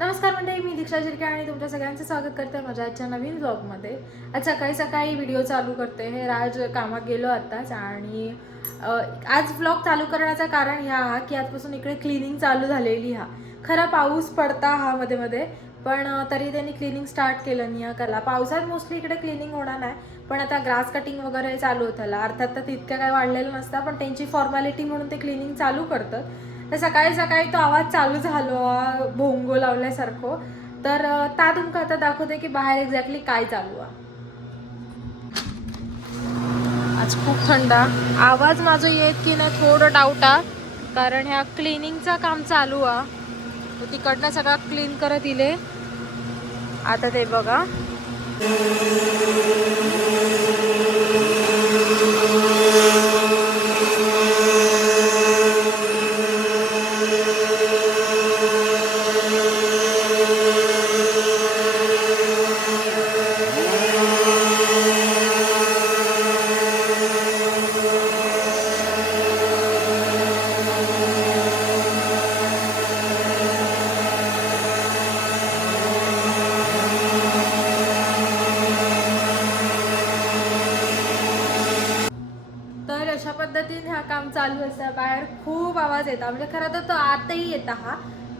नमस्कार मंडळी मी दीक्षा शिर्के आणि तुमच्या सगळ्यांचं स्वागत करते माझ्या आजच्या नवीन ब्लॉगमध्ये आज सकाळी सकाळी व्हिडिओ चालू करते हे राज कामात गेलो आत्ताच आणि आज ब्लॉग चालू करण्याचं कारण ह्या हा की आजपासून इकडे क्लिनिंग चालू झालेली हा. खरा पाऊस पडता हा मध्ये मध्ये पण तरी त्यांनी क्लिनिंग स्टार्ट केलं नाही हा कला. पावसात मोस्टली इकडे क्लिनिंग होणार नाही पण आता ग्रास कटिंग वगैरे चालू होतं. अर्थात तर तितकं काय वाढलेलं नसतं पण त्यांची फॉर्मॅलिटी म्हणून ते क्लिनिंग चालू करतात. तर सकाळी सकाळी तो आवाज चालू झालो भोंगो लावल्यासारखं. तर ता तुमका आता दाखवते की बाहेर एक्झॅक्टली काय चालू आहे आज खूप थंड आवाज माझं येत की नाही थोडं डाऊट आ. कारण ह्या क्लिनिंगचं काम चालू आहे तिकडनं सगळं क्लीन करत इले. आता ते बघा तर अशा पद्धतीने हा काम चालू असतं बाहेर खूप आवाज येता. म्हणजे खरं तर तो आतही येता हा.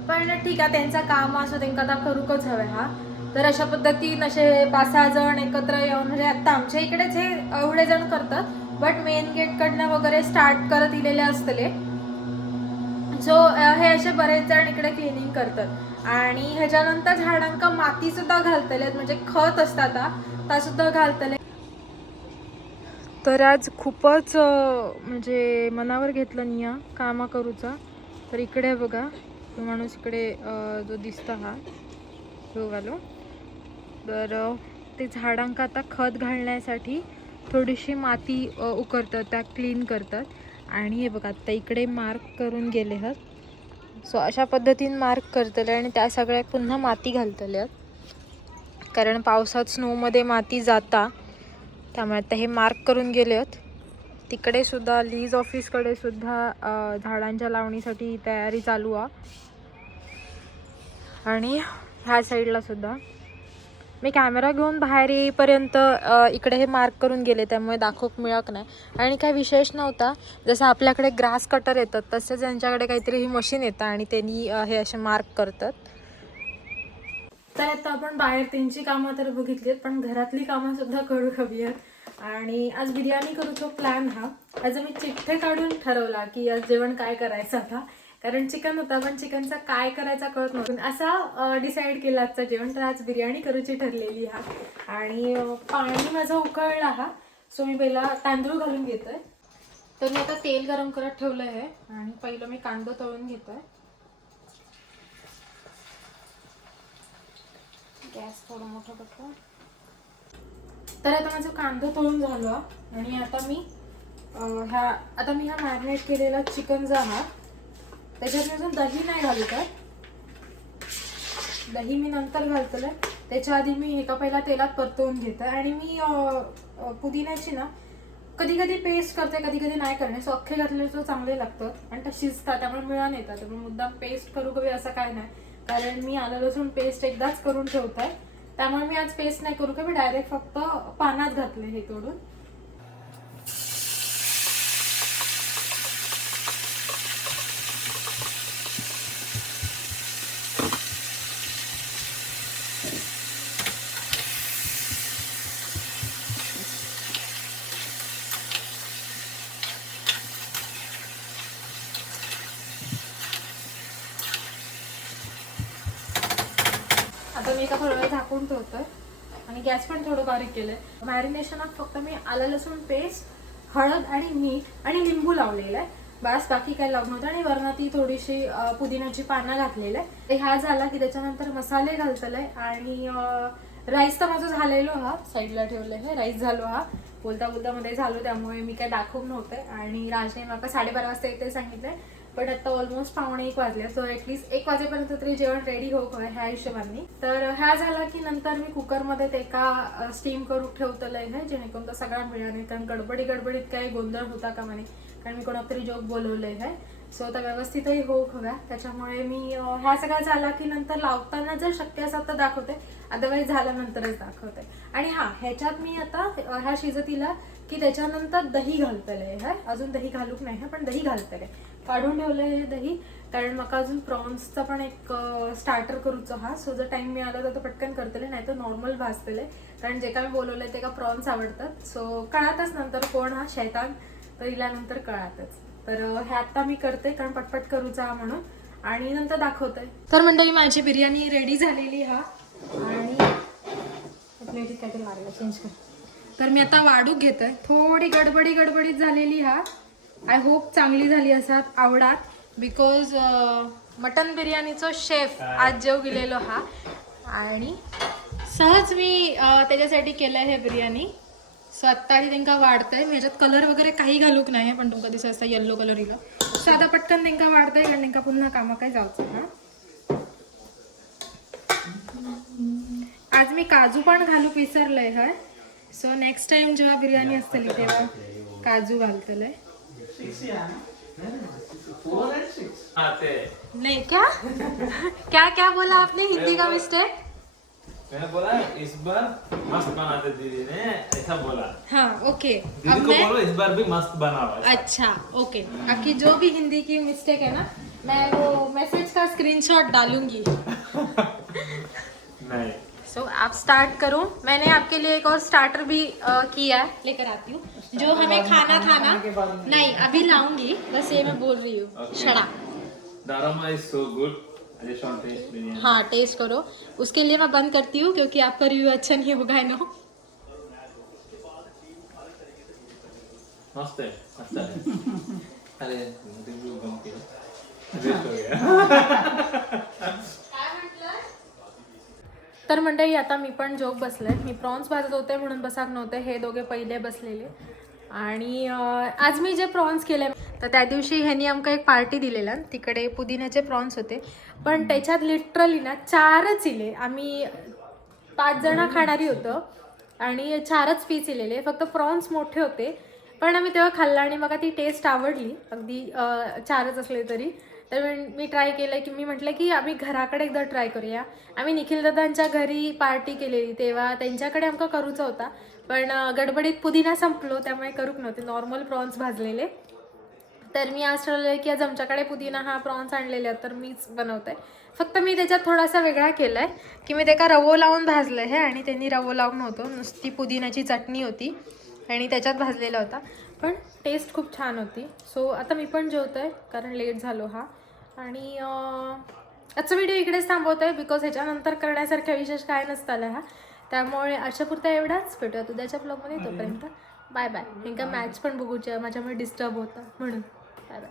पण ठीक आहे त्यांचा काम असो त्यांना आता करूकच हवे हा. तर अशा पद्धतीने असे पाच सहा जण एकत्र येऊन म्हणजे आत्ता आमच्या इकडेच हे एवढे जण करतात. बट मेन गेटकडनं वगैरे स्टार्ट करत इलेले असतले. सो हे असे बरेच जण इकडे क्लिनिंग करतात. आणि ह्याच्यानंतर झाडांका माती सुद्धा घालतले म्हणजे खत असतात आता सुद्धा घालतले. तर आज खूपच म्हणजे मनावर घेतलं निया कामा करूचा तर इकडे बघा तो माणूस इकडे जो दिसता हा तो घालो तर ते झाडांका आता खत घालण्यासाठी थोडीशी माती उकरतात त्या क्लीन करतात. आणि हे बघा आता इकडे मार्क करून गेले आहेत. सो अशा पद्धतीने मार्क करतले आणि त्या सगळ्या पुन्हा माती घालतले कारण पावसात स्नोमध्ये माती जाता त्यामुळे आता हे मार्क करून गेले आहेत. तिकडे सुद्धा लीज ऑफिसकडे सुद्धा झाडांच्या लावणीसाठी तयारी चालू आहे आणि ह्या साईडला सुद्धा. मी कॅमेरा घेऊन बाहेर येईपर्यंत इकडे हे मार्क करून गेले त्यामुळे दाखवूक मिळत नाही. आणि काय विशेष नव्हता. जसं आपल्याकडे ग्रास कटर येतात तसेच यांच्याकडे काहीतरी ही मशीन येतं आणि त्यांनी हे असे मार्क करतात. तर आता आपण बाहेर त्यांची कामं तर बघितलीत पण घरातली कामं सुद्धा करू हवी आहेत आणि आज बिर्याणी करूचो प्लॅन हा. आज मी चिठ्ठे काढून ठरवला की आज जेवण काय करायचं आता. कारण चिकन होता पण चिकनचा काय करायचा कळत नव्हतं. असा डिसाईड केला आजचं जेवण. तर आज बिर्याणी करूची ठरलेली हा. आणि पाणी माझं उकळला हा. सो मी पहिला तांदूळ घालून घेतोय. तर मी आता तेल गरम करत ठेवलं आहे आणि पहिलं मी कांदा तळून घेतोय. गॅस थोडं मोठं करतो तर आता माझं कांदा तळून झालं आणि आता मी ह्या आता मी हा मॅरिनेट केलेला चिकन हा त्याच्यात मी अजून दही नाही घालू तर दही मी नंतर घालतलं त्याच्या आधी मी एका पहिला तेलात परतवून घेते. आणि मी पुदिन्याची ना कधी कधी पेस्ट करते कधी कधी नाही करणे म्हणजे सो अख्खे घातले तर चांगले लागतं. आणि त्या शिजतात त्यामुळे मिळून येतात त्यामुळे मुद्दाम पेस्ट करू कवी असं काय नाही. कारण मी आलं लसूण पेस्ट एकदाच करून ठेवत आहे त्यामुळे मी आज पेस्ट नाही करू का? मी डायरेक्ट फक्त पानात घातले हे तोडून. मी एका थोडा वेळ झाकून ठेवतोय. आणि गॅस पण थोडं बारीक केलंय. मॅरिनेशनात फक्त मी आलं लसूण पेस्ट हळद आणि मीठ आणि लिंबू लावलेलं आहे बस बाकी काय लावून होतं आणि वरनं ती थोडीशी पुदिन्याची पानं घातलेलं आहे ते ह्या झाला की त्याच्यानंतर मसाले घालतलंय आणि राईस तर माझं झालेलो हा. साईडला ठेवलेलं हे राईस झालो हा. बोलता बोलता मध्ये झालो त्यामुळे मी काय दाखवून नव्हते. आणि राजने मला साडेबारा वाजता येते सांगितलंय. पण आता ऑलमोस्ट पावणे एक वाजले सो ॲटलीस्ट एक वाजेपर्यंत तरी जेवण रेडी हो, हो ह्या हिशोबाने. तर ह्या झाला की नंतर मी कुकरमध्ये ते एका स्टीम करून ठेवतलंय हे जेणेकरून तो सगळा मिळाले कारण गडबडी गडबडीत काही गोंधळ होता का म्हणे कारण मी कोणातरी जोक बोलवलंय आहे सो आता व्यवस्थितही हो, हो हव्या त्याच्यामुळे मी ह्या सगळ्या झाला की नंतर लावताना जर शक्य असेल तर दाखवते. अदरवाईज झाल्यानंतरच दाखवते. आणि हा ह्याच्यात मी आता ह्या शिजतीला की त्याच्यानंतर दही घालतले हे. अजून दही घालूक नाही पण दही घालतले काढून ठेवलं हे दही. कारण मका अजून प्रॉन्सचा पण एक स्टार्टर करूचो हा. सो जर टाईम मिळाला तर तो पटकन करतले नाही तर नॉर्मल भाजतले. कारण जे काय मी बोलवलंय ते का प्रॉन्स आवडतात. सो कळातच नंतर कोण हा? शैतान. तर इल्यानंतर कळातच. तर हे आता मी करते कारण पटपट करूचा हा म्हणून. आणि नंतर दाखवते. तर मंडळी माझी बिर्याणी रेडी झालेली हा. आणि प्लेटीत काहीतरी मारलं चेंज कर. तर मी आता वाढूक घेतोय थोडी गडबडी गडबडीत झालेली हा. आय होप चांगली झाली असतात आवडात. बिकॉज मटन बिर्याणीचो शेफ आज जेव गेलेलो हा. आणि सहज मी त्याच्यासाठी केलं हे बिर्याणी. सो आत्ता तेंका वाढतंय. ह्याच्यात कलर वगैरे काही घालूक नाही पण तुमका दिसत असता येल्लो कलर इलो सो आता पटकन तेंका वाढतंय कारण तेंका पुन्हा कामा काय जावचं हा. आज मी काजू पण घालूक विसरलंय हय. सो नेक्स्ट टाइम जेव्हा बिर्याणी असतली तेव्हा काजू घालतलंय. नहीं क्या? क्या क्या बोला आपने हिंदी का मिस्टेक मैंने बोला इस बार मस्त बनाते दीदी ने ऐसा बोला। हाँ ओके दीदी अब को मैं बोलो इस बार भी मस्त बनाओ अच्छा ओके बाकी जो भी हिंदी की मिस्टेक है ना मैं वो मैसेज का स्क्रीनशॉट डालूँगी। नहीं। सो आप स्टार्ट करो। मैंने आपके लिए एक और स्टार्टर भी अ, किया है लेकर आती हूँ। जो हमें खाना था ना नहीं अभी लाऊंगी बस ये मैं बोल रही हूँ biryani. हाँ टेस्ट करो। उसके लिए मैं बंद करती हूँ क्योंकि आपका रिव्यू अच्छा नहीं होगा है नो मस्त है है। अरे रिव्यू किया? हो तर मंडळी आता मी पण जोक बसले मी प्रॉन्स भाजत होते म्हणून बसाक नव्हते हे दोघे पहिले बसलेले. आणि आज मी जे प्रॉन्स केले तर त्या दिवशी ह्यांनी आमका एक पार्टी दिलेला. तिकडे पुदिन्याचे प्रॉन्स होते. पण त्याच्यात लिटरली ना चारच इले. आम्ही पाच जण खाणारी होतं. आणि चारच पीस इलेले. फक्त प्रॉन्स मोठे होते. पण आम्ही तेव्हा खाल्ला आणि मला ती टेस्ट आवडली. अगदी चारच असले तरी. तर मी- मी ट्राय केलं की मी म्हटलं की आम्ही घराकडे एकदा ट्राय करूया. आम्ही निखिल दादांच्या घरी पार्टी केलेली तेव्हा. त्यांच्याकडे आमका करूचा होता. पण गडबडीत पुदिना संपलो त्यामुळे करूक नव्हते. नॉर्मल प्रॉन्स भाजलेले. तर मी आज ठरवलं की आज आमच्याकडे पुदिना हा प्रॉन्स आणलेले तर मीच बनवते. फक्त मी त्याच्यात थोडासा वेगळा केला आहे की मी त्याका रवो लावून भाजलं आहे आणि त्यांनी रवो लावून नव्हतं नुसती पुदिन्याची चटणी होती आणि त्याच्यात भाजलेला होता. पण टेस्ट खूप छान होती. सो आता मी पण जेवतो आहे कारण लेट झालो हा. आणि आजचा व्हिडिओ इकडेच थांबवतो आहे बिकॉज ह्याच्यानंतर करण्यासारखा विशेष काय नसताला हा. त्यामुळे अशापुरता एवढाच भेटूया. उद्याच्या ब्लॉगमध्ये तोपर्यंत बाय बाय ఇంకా मॅच पण बघूच्या. माझ्यामुळे डिस्टर्ब होता. म्हणून. Bye bye